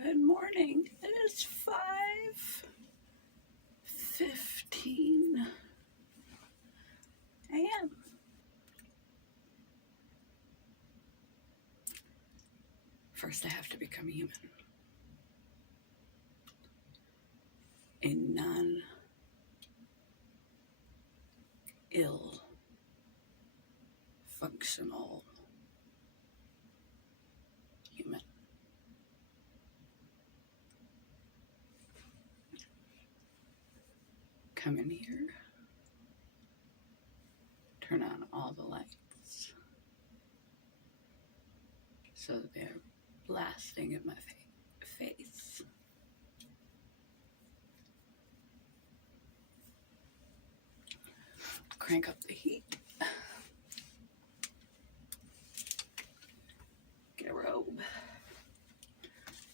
Good morning. It is 5:15 a.m. First, I have to become human. A non-ill, functional human. Come in here, turn on all the lights so that they're blasting at my face. Crank up the heat. Get a robe.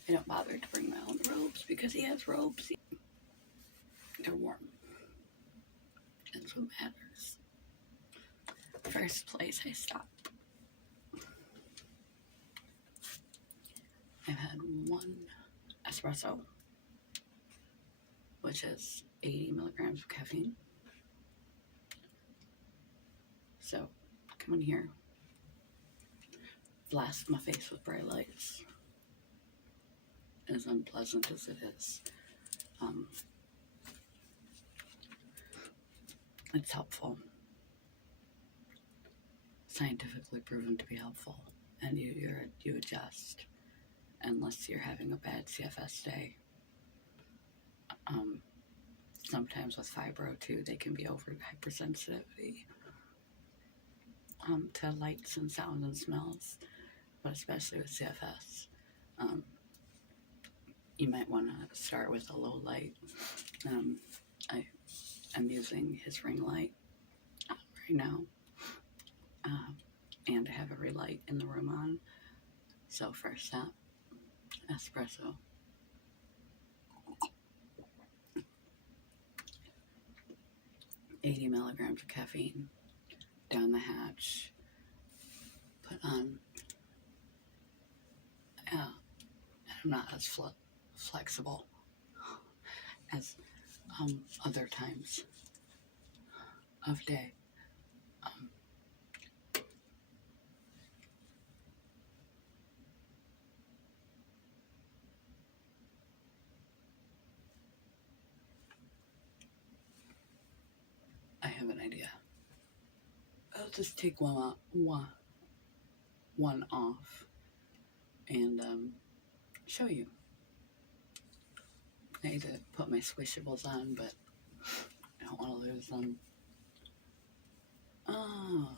I don't bother to bring my own robes because he has robes. They're warm. That's what matters. First place I stop. I've had one espresso, which is 80 milligrams of caffeine. So, come in here, blast my face with bright lights, as unpleasant as it is. It's helpful, scientifically proven to be helpful, and you adjust, unless you're having a bad CFS day. Sometimes with fibro too, they can be over hypersensitivity to lights and sounds and smells, but especially with CFS. You might want to start with a low light. I'm using his ring light right now, and I have every light in the room on. So first step, espresso. $80 milligrams of caffeine, down the hatch, put on. I'm not as flexible as other times of day. I have an idea. I'll just take one off and show you. I need to put my squishables on, but I don't want to lose them. Oh.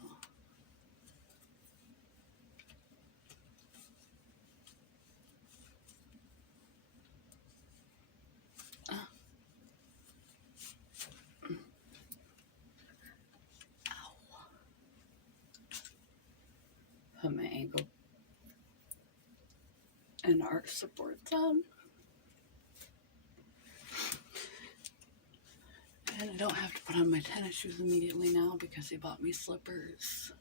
Put my ankle and arch supports on. And I don't have to put on my tennis shoes immediately now because he bought me slippers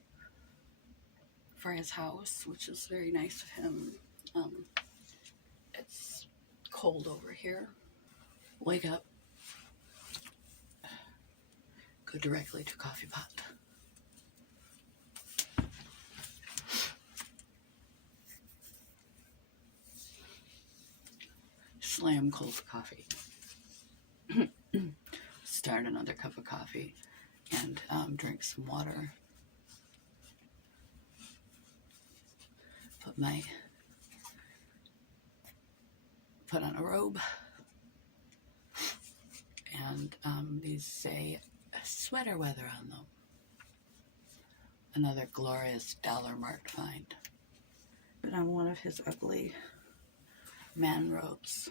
for his house, which is very nice of him. It's cold over here. Wake up. Go directly to coffee pot. Slam cold coffee. Start another cup of coffee and drink some water. Put on a robe, and these say sweater weather on them. Another glorious dollar-marked find. Put on one of his ugly man robes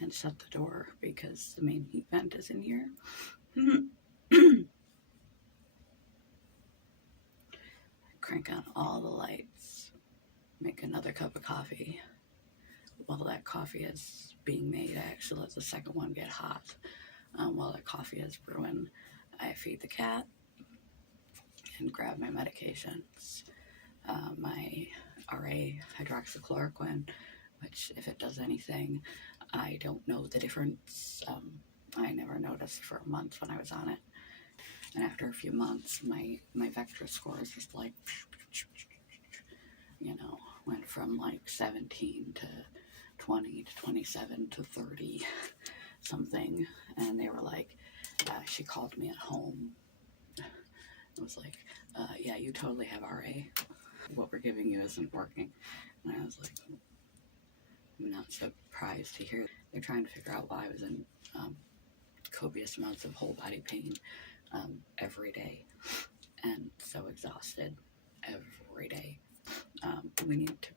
and shut the door because the main heat vent is in here. Crank on all the lights. Make another cup of coffee. While that coffee is being made, I actually let the second one get hot. While the coffee is brewing, I feed the cat and grab my medications. my RA hydroxychloroquine, which if it does anything, I don't know the difference. I never noticed for a month when I was on it. And after a few months, my vector score is just like, you know, went from like 17 to 20 to 27 to 30 something. And they were like, she called me at home. It was like, yeah, you totally have RA. What we're giving you isn't working. And I was like, I'm not surprised to hear. They're trying to figure out why I was in copious amounts of whole body pain every day and so exhausted every day. We need to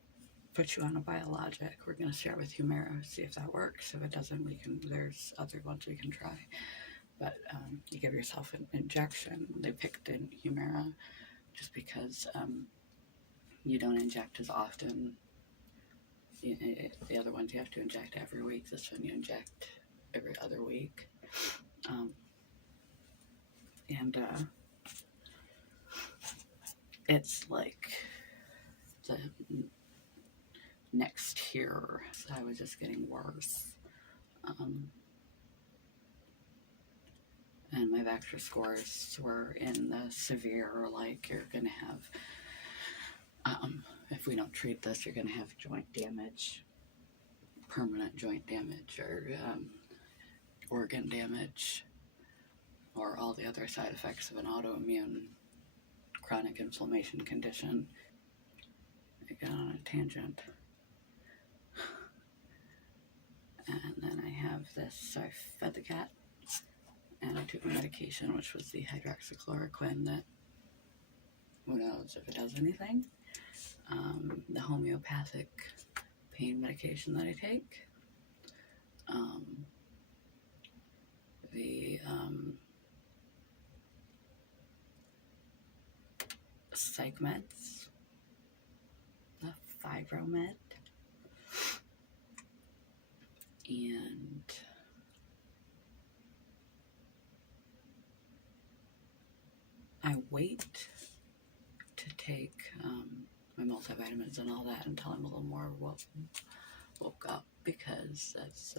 put you on a biologic. We're going to start with Humira, see if that works. If it doesn't, there's other ones we can try. But you give yourself an injection. They picked in Humira just because you don't inject as often. The other ones you have to inject every week. This one you inject every other week. And it's like the next tier. So I was just getting worse. And my vector scores were in the severe, like you're going to have, if we don't treat this, you're going to have joint damage, permanent joint damage, or organ damage, or all the other side effects of an autoimmune chronic inflammation condition. I got on a tangent. And then I have this, so I fed the cat, and I took my medication, which was the hydroxychloroquine that, who knows if it does anything. The homeopathic pain medication that I take. The psych meds. The Fibromed. And I wait to take my multivitamins and all that until I'm a little more woke up, because that's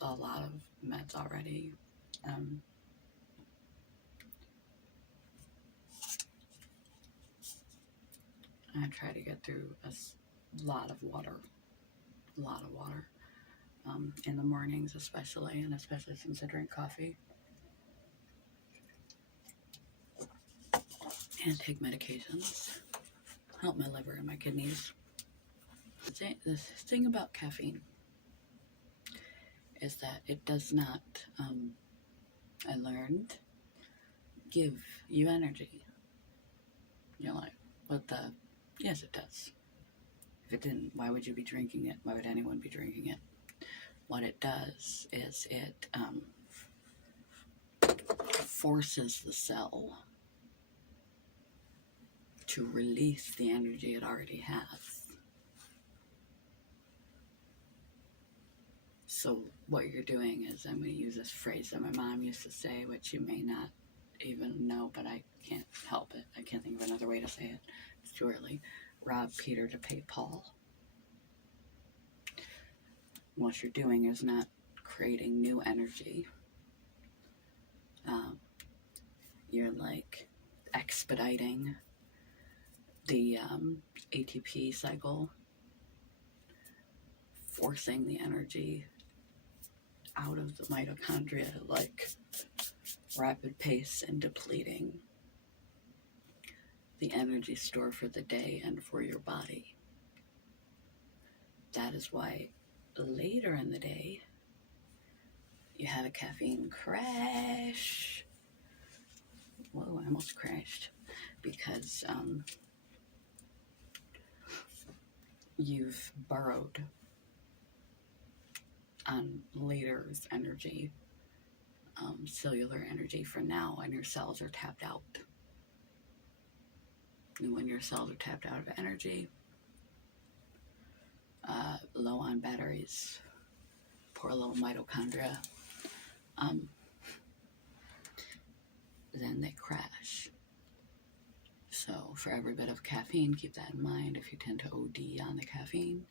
a lot of meds already. I try to get through a lot of water, in the mornings especially, and especially since I drink coffee. And take medications, help my liver and my kidneys. The thing about caffeine is that it does not, I learned, give you energy. You're like, what the? Yes, it does. If it didn't, why would you be drinking it? Why would anyone be drinking it? What it does is it forces the cell to release the energy it already has. So what you're doing is, I'm going to use this phrase that my mom used to say, which you may not even know, but I can't help it. I can't think of another way to say it. It's too early. Rob Peter to pay Paul. What you're doing is not creating new energy. You're like expediting the ATP cycle, forcing the energy out of the mitochondria, like rapid pace, and depleting the energy store for the day and for your body. That is why later in the day you have a caffeine crash. Whoa, I almost crashed, because you've borrowed on later's energy, cellular energy for now, and your cells are tapped out. And when your cells are tapped out of energy, low on batteries, poor little mitochondria, then they crash. So for every bit of caffeine, keep that in mind if you tend to OD on the caffeine,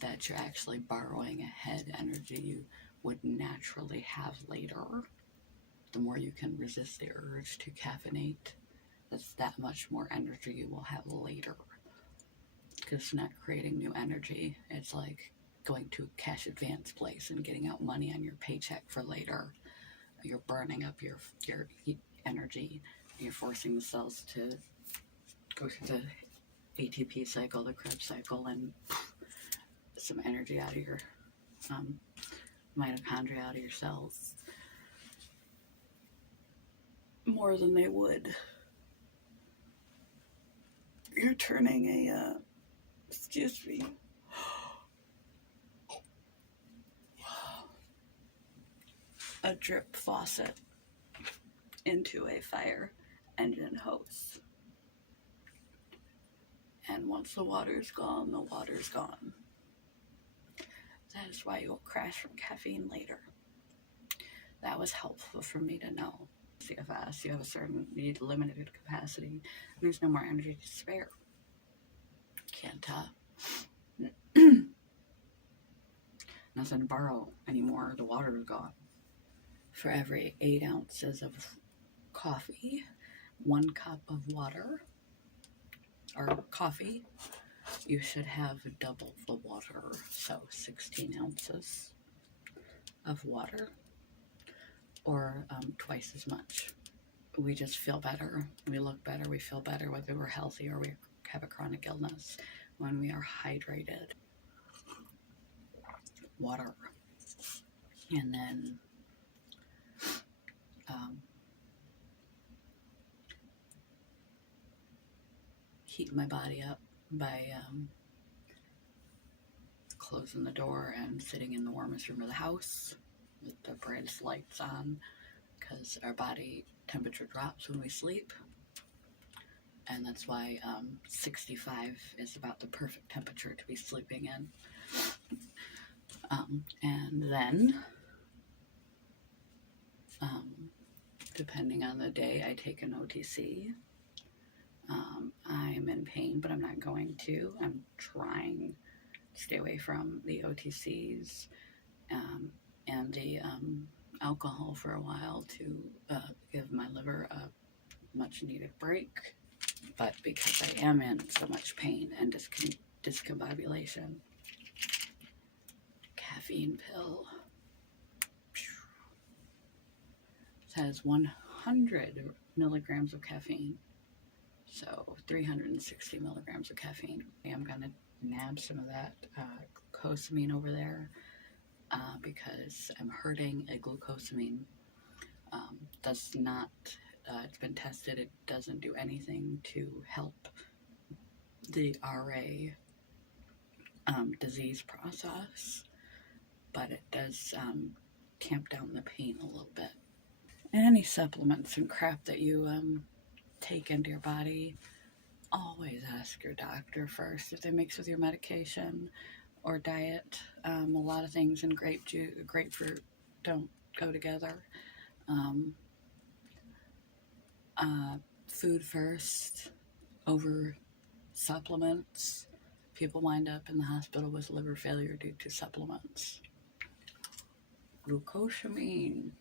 that you're actually borrowing ahead energy you would naturally have later. The more you can resist the urge to caffeinate, that's that much more energy you will have later. Because it's not creating new energy. It's like going to a cash advance place and getting out money on your paycheck for later. You're burning up your energy. You're forcing the cells to go through the ATP cycle, the Krebs cycle, and some energy out of your mitochondria, out of your cells. More than they would. You're turning a drip faucet into a fire engine hose. And once the water's gone, the water's gone. That is why you'll crash from caffeine later. That was helpful for me to know. CFS, you have a certain need, limited capacity, and there's no more energy to spare. Can't nothing to borrow anymore. The water is gone. For every 8 ounces of coffee, 1 cup of water or coffee, you should have double the water, so 16 ounces of water, or twice as much. We just feel better, we look better, we feel better, whether we're healthy or we have a chronic illness, when we are hydrated. Water. And then heat my body up by closing the door and sitting in the warmest room of the house with the brightest lights on, because our body temperature drops when we sleep, and that's why 65 is about the perfect temperature to be sleeping in. And then depending on the day, I take an OTC. I'm in pain, but I'm not going to. I'm trying to stay away from the OTCs and the alcohol for a while to give my liver a much needed break. But because I am in so much pain and discombobulation, caffeine pill. It has 100 milligrams of caffeine, so 360 milligrams of caffeine. I'm going to nab some of that glucosamine over there because I'm hurting. A glucosamine does not, it's been tested, it doesn't do anything to help the RA disease process, but it does tamp down the pain a little bit. Any supplements and crap that you take into your body, always ask your doctor first if they mix with your medication or diet. A lot of things in grapefruit don't go together. Food first over supplements. People wind up in the hospital with liver failure due to supplements. Glucosamine.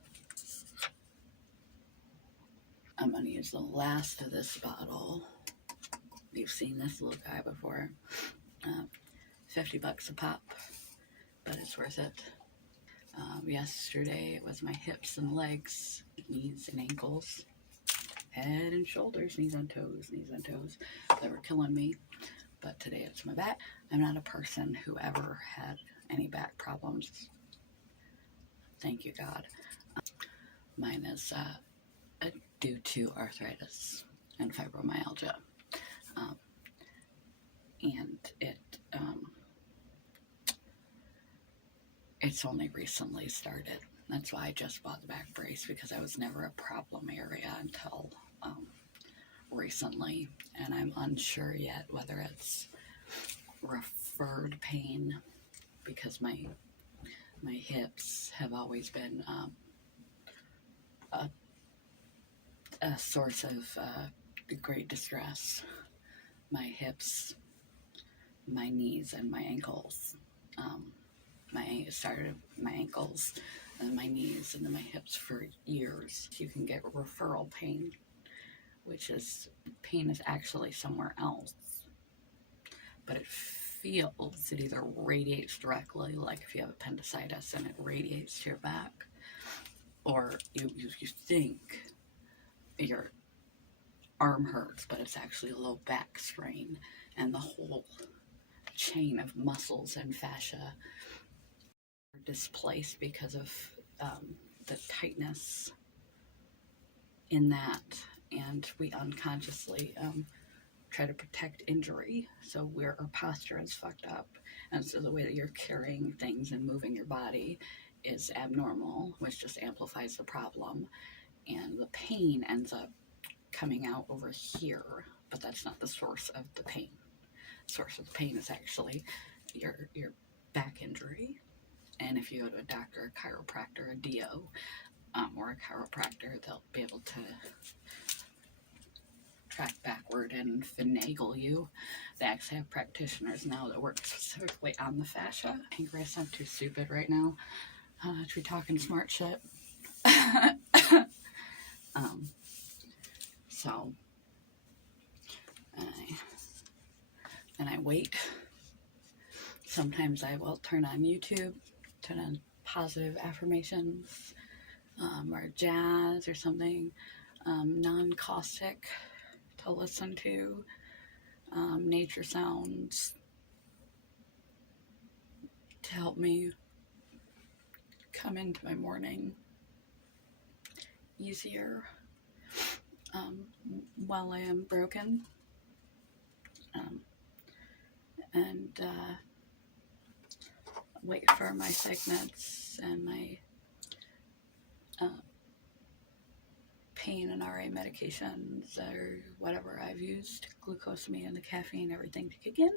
I'm going to use the last of this bottle. You've seen this little guy before. $50 a pop, but it's worth it. Yesterday it was my hips and legs, knees and ankles, head and shoulders, knees on toes that were killing me. But today it's my back. I'm not a person who ever had any back problems. Thank you, God. Mine is due to arthritis and fibromyalgia. And it's only recently started. That's why I just bought the back brace, because I was never a problem area until recently, and I'm unsure yet whether it's referred pain, because my hips have always been a source of great distress. My hips, my knees, and my ankles. Started my ankles and my knees and then my hips for years. You can get referral pain, which is pain is actually somewhere else, but it either radiates directly, like if you have appendicitis and it radiates to your back, or you think your arm hurts, but it's actually a low back strain, and the whole chain of muscles and fascia are displaced because of the tightness in that, and we unconsciously try to protect injury. So our posture is fucked up, and so the way that you're carrying things and moving your body is abnormal, which just amplifies the problem, and the pain ends up coming out over here, but that's not the source of the pain. The source of the pain is actually your back injury. And if you go to a doctor, a chiropractor, a DO, or a chiropractor, they'll be able to track backward and finagle you. They actually have practitioners now that work specifically on the fascia. Hey Grace, I'm too stupid right now to be talking smart shit. So, and I wait. Sometimes I will turn on YouTube, turn on positive affirmations, or jazz or something non-caustic to listen to, nature sounds to help me come into my morning easier while I am broken, and wait for my segments and my pain and RA medications or whatever I've used, glucosamine and the caffeine, everything to kick in,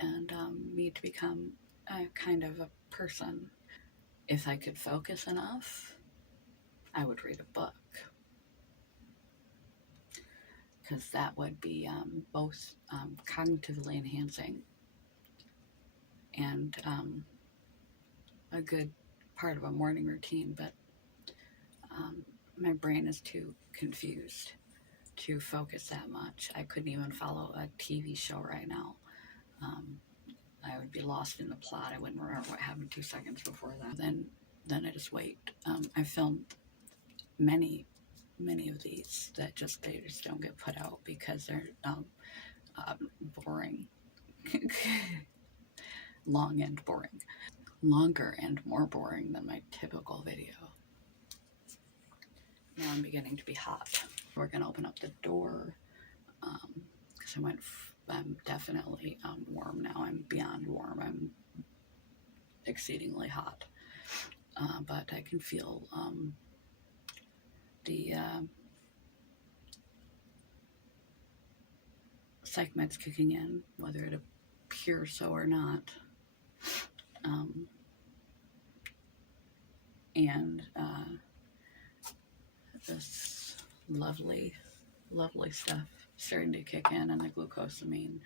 and me to become a kind of a person. If I could focus enough, I would read a book, because that would be both cognitively enhancing and a good part of a morning routine, but my brain is too confused to focus that much. I couldn't even follow a TV show right now. I would be lost in the plot. I wouldn't remember what happened 2 seconds before that. Then I just wait. I filmed many of these that they just don't get put out because they're boring. Long and boring. Longer and more boring than my typical video. Now I'm beginning to be hot. We're gonna open up the door because I'm definitely warm now. I'm beyond warm. I'm exceedingly hot, but I can feel the psych meds kicking in, whether it appears so or not. And this lovely stuff starting to kick in, and the glucosamine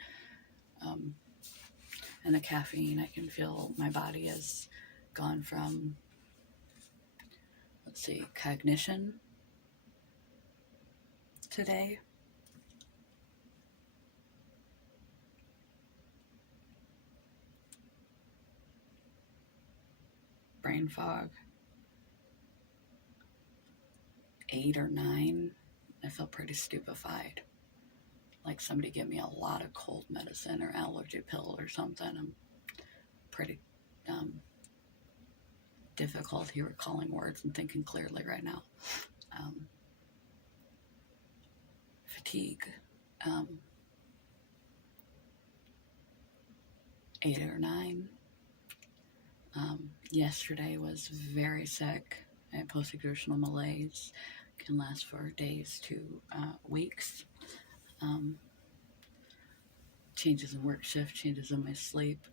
and the caffeine. I can feel my body has gone from, cognition today. Brain fog. 8 or 9. I felt pretty stupefied. Like somebody give me a lot of cold medicine or allergy pill or something. I'm pretty difficulty recalling words and thinking clearly right now. Fatigue. 8 or 9. Yesterday was very sick. I had post-exertional malaise. Can last for days to weeks. Changes in work shift, changes in my sleep,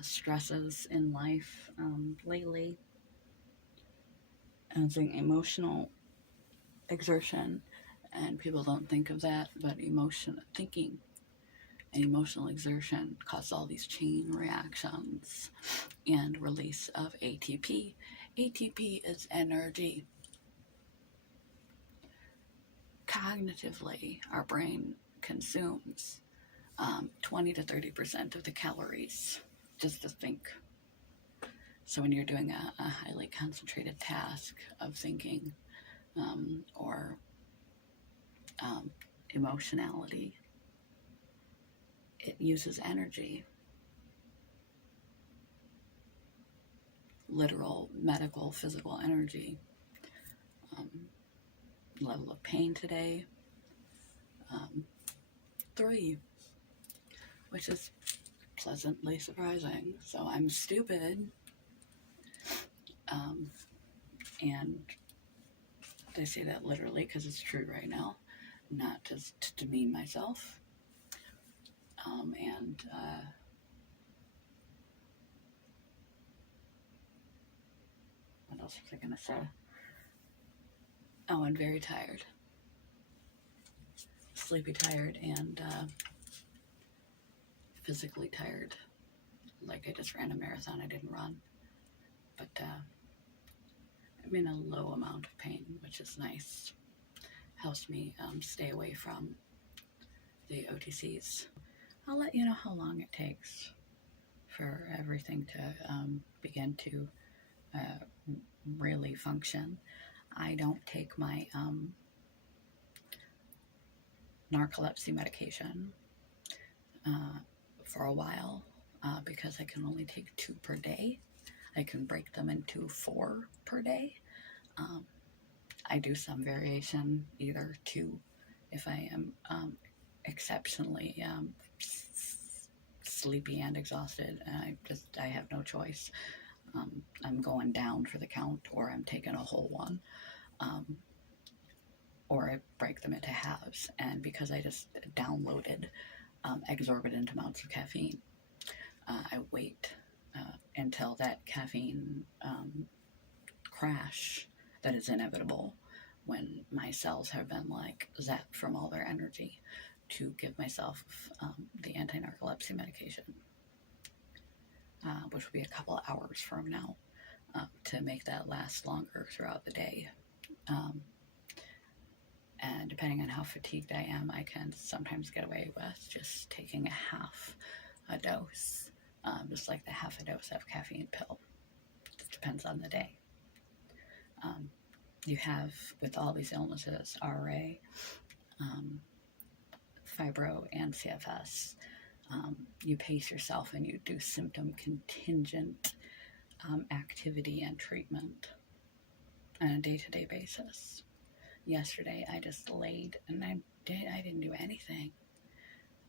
stresses in life lately, and emotional exertion And people don't think of that, but thinking and emotional exertion cause all these chain reactions and release of ATP. ATP is energy. Cognitively, our brain consumes 20 to 30% of the calories just to think. So when you're doing a highly concentrated task of thinking or emotionality, it uses energy. Literal, medical, physical energy. Level of pain today, 3, which is pleasantly surprising. So I'm stupid, and I say that literally because it's true right now, not to demean myself. What else was I going to say? Oh, I'm very tired. Sleepy tired and physically tired. Like I just ran a marathon I didn't run. But I'm in a low amount of pain, which is nice. Helps me stay away from the OTCs. I'll let you know how long it takes for everything to begin to really function. I don't take my narcolepsy medication for a while because I can only take 2 per day. I can break them into 4 per day. I do some variation, either 2 if I am exceptionally sleepy and exhausted, and I have no choice. I'm going down for the count, or I'm taking a whole one, or I break them into halves. And because I just downloaded exorbitant amounts of caffeine, I wait until that caffeine crash that is inevitable when my cells have been like zapped from all their energy, to give myself the anti-narcolepsy medication, which will be a couple hours from now, to make that last longer throughout the day. And depending on how fatigued I am, I can sometimes get away with just taking a dose, just like the half a dose of caffeine pill. It depends on the day. You have, with all these illnesses, RA, fibro, and CFS, you pace yourself and you do symptom contingent activity and treatment on a day-to-day basis. Yesterday I just laid and I didn't do anything,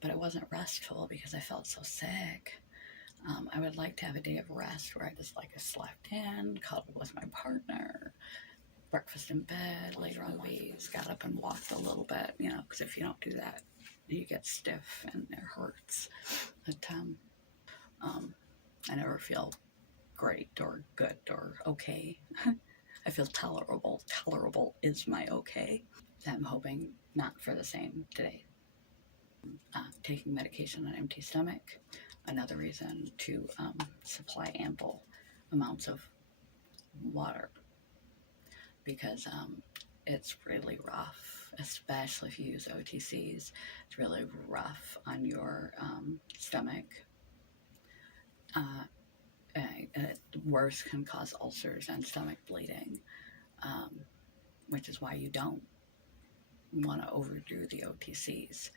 but it wasn't restful because I felt so sick. I would like to have a day of rest where I just slept in, cuddled with my partner, breakfast in bed, laid on movies, got up and walked a little bit, because if you don't do that, you get stiff and it hurts. But I never feel great or good or okay. I feel tolerable. Tolerable is my okay. I'm hoping not for the same today. Taking medication on an empty stomach, another reason to supply ample amounts of water, because it's really rough, especially if you use OTCs. It's really rough on your stomach. Worse, can cause ulcers and stomach bleeding, which is why you don't want to overdo the OTCs.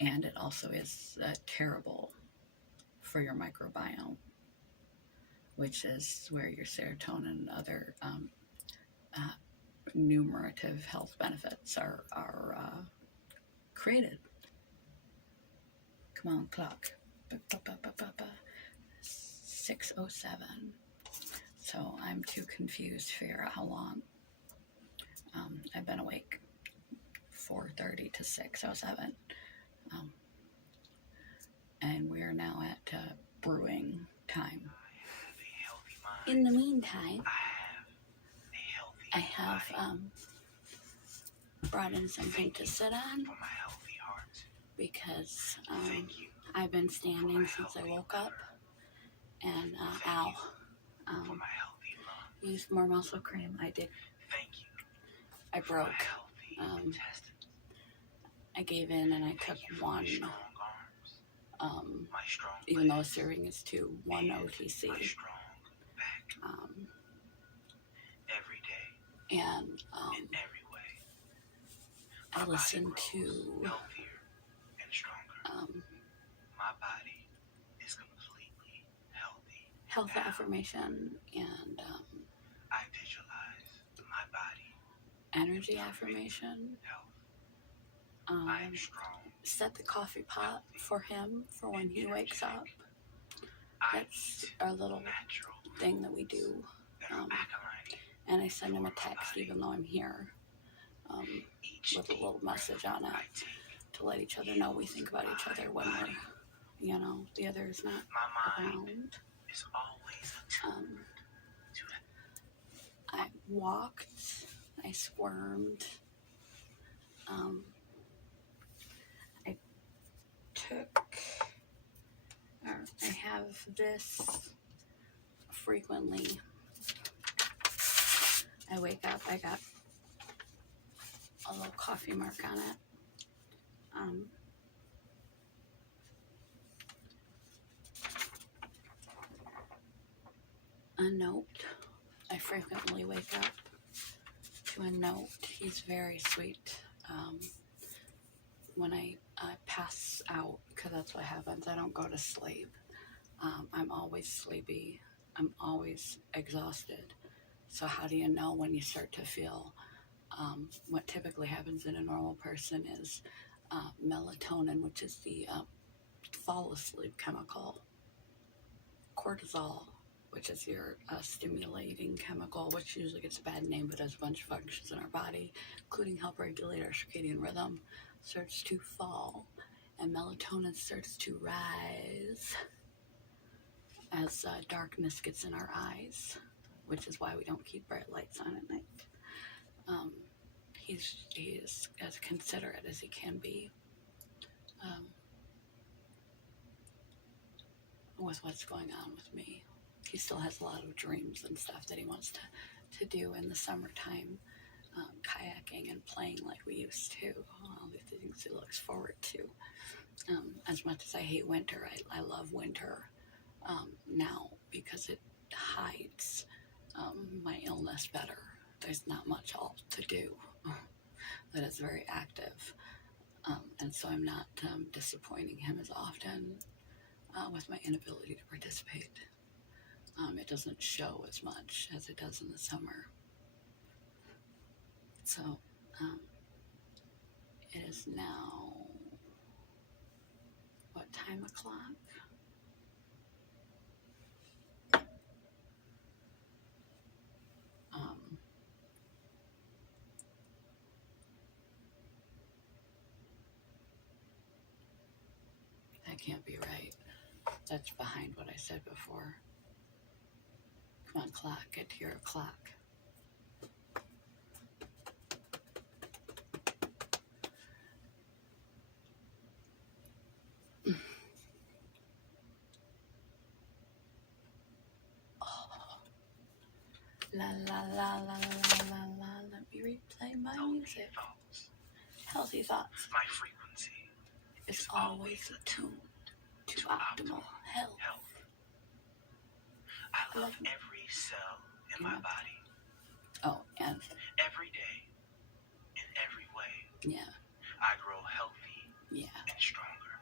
And it also is terrible for your microbiome, which is where your serotonin and other numerative health benefits are created. Come on, clock. 6:07. So I'm too confused to figure out how long. I've been awake 4:30 to 6:07. And we are now at brewing time. In the meantime, I have brought in something to sit on because I've been standing since I woke up, and Al used more muscle cream. I broke. I gave in and I took one, even though a serving is 2, 1 OTC. And I listened to health affirmation and energy affirmation. Set the coffee pot for him for when he wakes up. That's our little thing that we do. And I send him a text even though I'm here, with a little message on it to let each other know we think about each other when we're, the other is not around. I walked, I squirmed, I have this frequently. I wake up, I got a little coffee mark on it. A note. I frequently wake up to a note. He's very sweet. When I pass out, because that's what happens, I don't go to sleep. I'm always sleepy. I'm always exhausted. So how do you know when you start to feel, what typically happens in a normal person is melatonin, which is the fall asleep chemical, cortisol, which is your stimulating chemical, which usually gets a bad name but has a bunch of functions in our body, including help regulate our circadian rhythm, starts to fall, and melatonin starts to rise as darkness gets in our eyes, which is why we don't keep bright lights on at night. He is as considerate as he can be with what's going on with me. He still has a lot of dreams and stuff that he wants to do in the summertime, kayaking and playing like we used to, all the things he looks forward to. As much as I hate winter, I love winter now because it hides my illness better. There's not much else to do that is very active, and so I'm not disappointing him as often with my inability to participate. It doesn't show as much as it does in the summer. So it is now, what time o'clock? That can't be right. That's behind what I said before. Come on, clock, get to your clock. La la la la la la la. Let me replay my music. Healthy thoughts. My frequency is always attuned to optimal health. I love every cell in my body. Oh, and every day, in every way. Yeah. I grow healthy. Yeah. And stronger.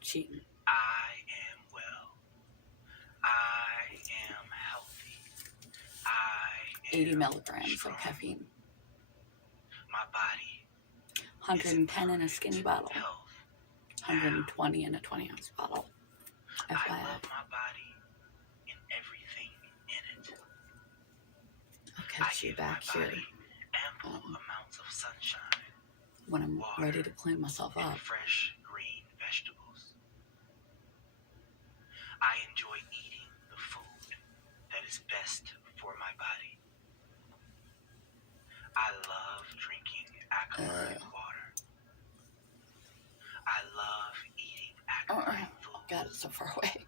Cheating. I am well. I am healthy. I am 80 milligrams strong. of caffeine. My body. 110 in a skinny bottle. Health. 120 in a 20-ounce bottle. FYI. I love my body and everything in it. I'll catch you back here. Ample amounts of sunshine. When I'm water, ready to clean myself up. And fresh green vegetables. I enjoy eating the food that is best for my body. I love drinking food and water. I love eating aquamarine food. God, it's so far away.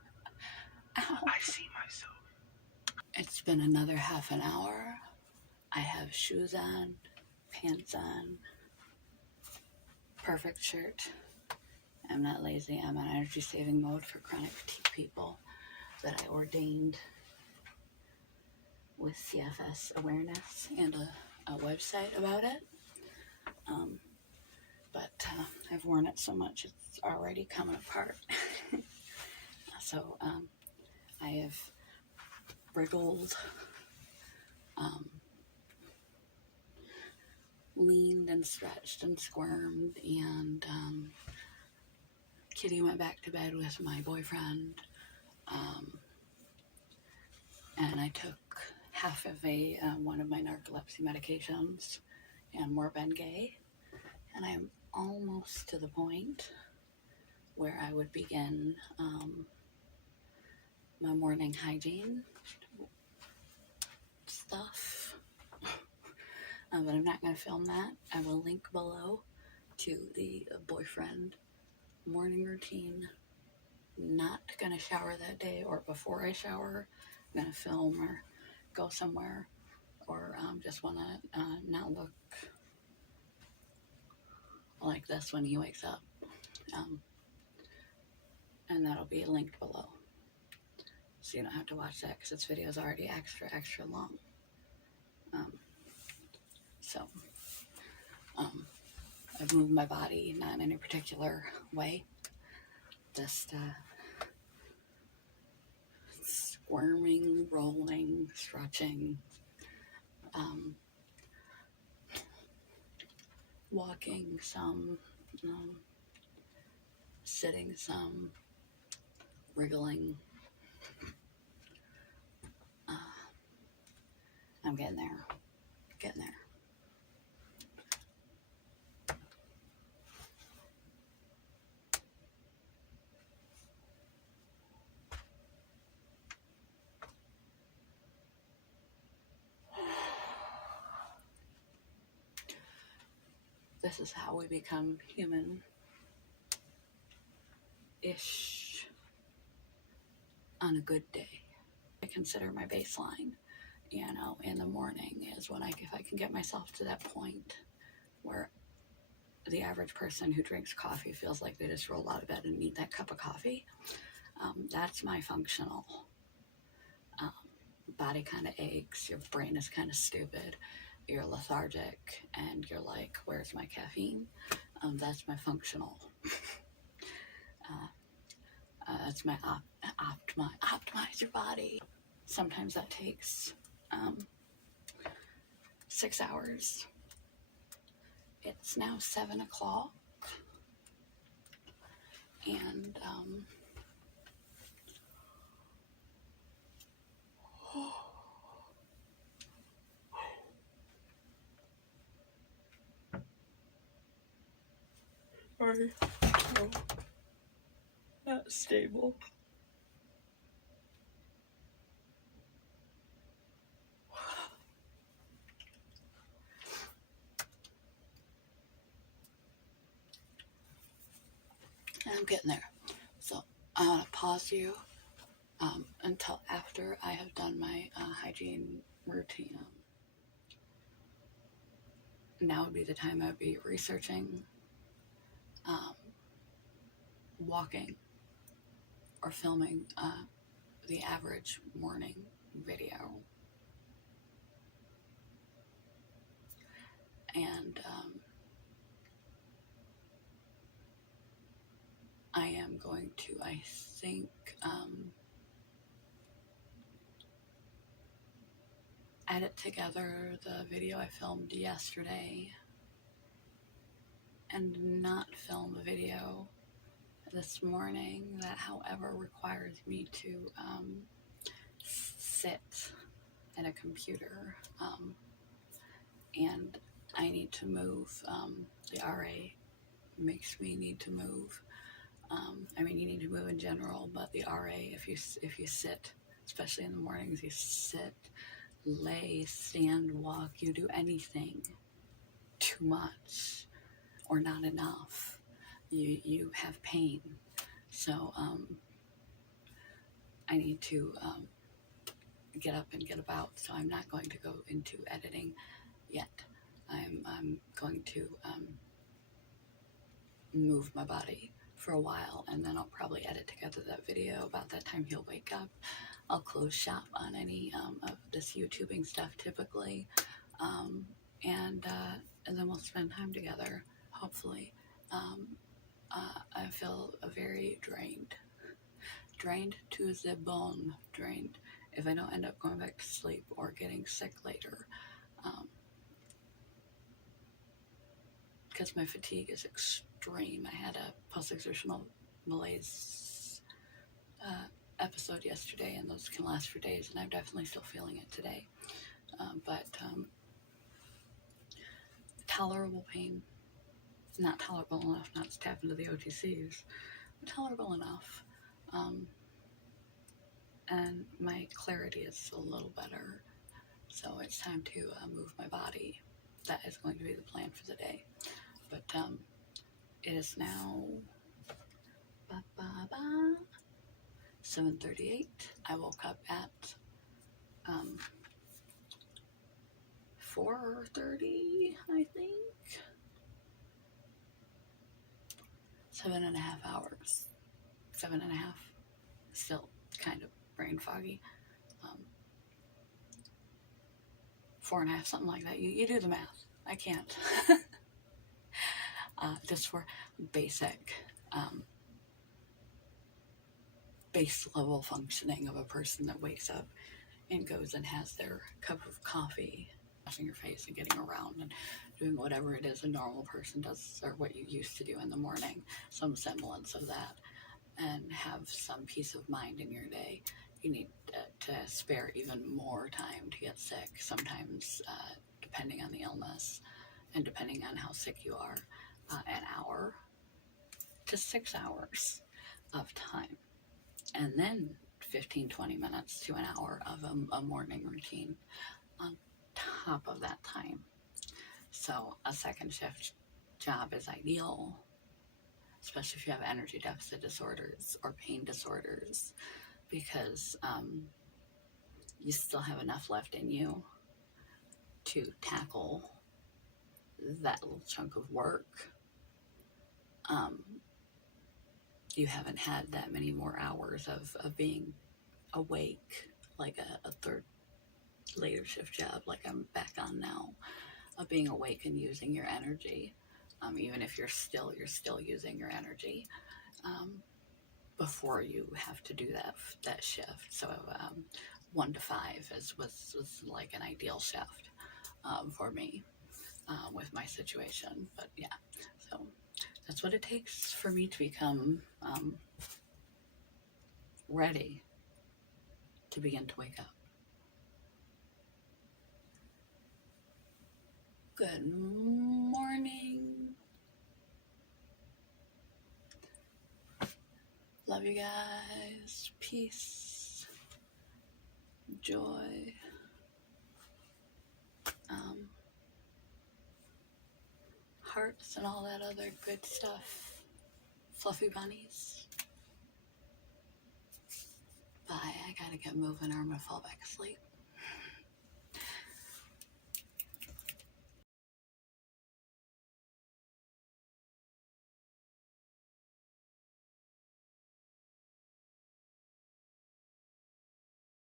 Ow. I see myself. It's been another half an hour. I have shoes on, pants on, perfect shirt. I'm not lazy. I'm on energy saving mode for chronic fatigue people that I ordained with CFS awareness and a website about it. But I've worn it so much it's already coming apart. So I have wriggled, leaned and stretched and squirmed, and Kitty went back to bed with my boyfriend, and I took half of one of my narcolepsy medications and more Bengay, and I'm almost to the point where I would begin my morning hygiene stuff. But I'm not going to film that. I will link below to the boyfriend morning routine. Not going to shower that day or before I shower. I'm going to film or go somewhere or just want to not look like this when he wakes up. And that'll be linked below. So you don't have to watch that because this video is already extra long. I've moved my body, not in any particular way. Just squirming, rolling, stretching, walking some, sitting some, wriggling. I'm getting there. This is how we become human-ish on a good day. I consider my baseline, in the morning is when if I can get myself to that point where the average person who drinks coffee feels like they just roll out of bed and need that cup of coffee. That's my functional. Body kind of aches, your brain is kind of stupid, you're lethargic, and you're like, where's my caffeine? That's my functional. That's my optimize your body. Sometimes that takes 6 hours. It's now 7 o'clock, and not stable. I'm getting there. So I want to pause you until after I have done my hygiene routine. Now would be the time I would be researching, walking, or filming the average morning video. And I am going to, I think, edit together the video I filmed yesterday and not film a video this morning that, however, requires me to sit at a computer, and I need to move. The RA makes me need to move. You need to move in general, but the RA, if you sit, especially in the mornings, you sit, lay, stand, walk, you do anything too much or not enough. You have pain. So I need to get up and get about. So I'm not going to go into editing yet. I'm going to move my body for a while, and then I'll probably edit together that video about that time he'll wake up. I'll close shop on any of this YouTubing stuff typically, and then we'll spend time together, hopefully. I feel very drained to the bone, drained if I don't end up going back to sleep or getting sick later, because my fatigue is extreme. I had a post-exertional malaise episode yesterday, and those can last for days, and I'm definitely still feeling it today, but tolerable pain. Not tolerable enough not to tap into the OTCs, but tolerable enough. And my clarity is a little better, so it's time to move my body. That is going to be the plan for the day. But it is now 7:38. I woke up at 4:30, I think. 7.5 hours. 7.5. Still kind of brain foggy. 4.5, something like that. You do the math. I can't. Just for basic, base level functioning of a person that wakes up and goes and has their cup of coffee, washing your face and getting around and doing whatever it is a normal person does, or what you used to do in the morning, some semblance of that, and have some peace of mind in your day. You need to spare even more time to get sick, sometimes depending on the illness and depending on how sick you are, an hour to 6 hours of time, and then 15-20 minutes to an hour of a morning routine on top of that time. So a second shift job is ideal, especially if you have energy deficit disorders or pain disorders, because you still have enough left in you to tackle that little chunk of work. You haven't had that many more hours of being awake, like a third later shift job like I'm back on now, of being awake and using your energy, even if you're still using your energy before you have to do that shift. So 1 to 5 was like an ideal shift for me with my situation. But yeah, so that's what it takes for me to become ready to begin to wake up. Good morning. Love you guys. Peace. Joy. Hearts and all that other good stuff. Fluffy bunnies. Bye. I gotta get moving or I'm gonna fall back asleep.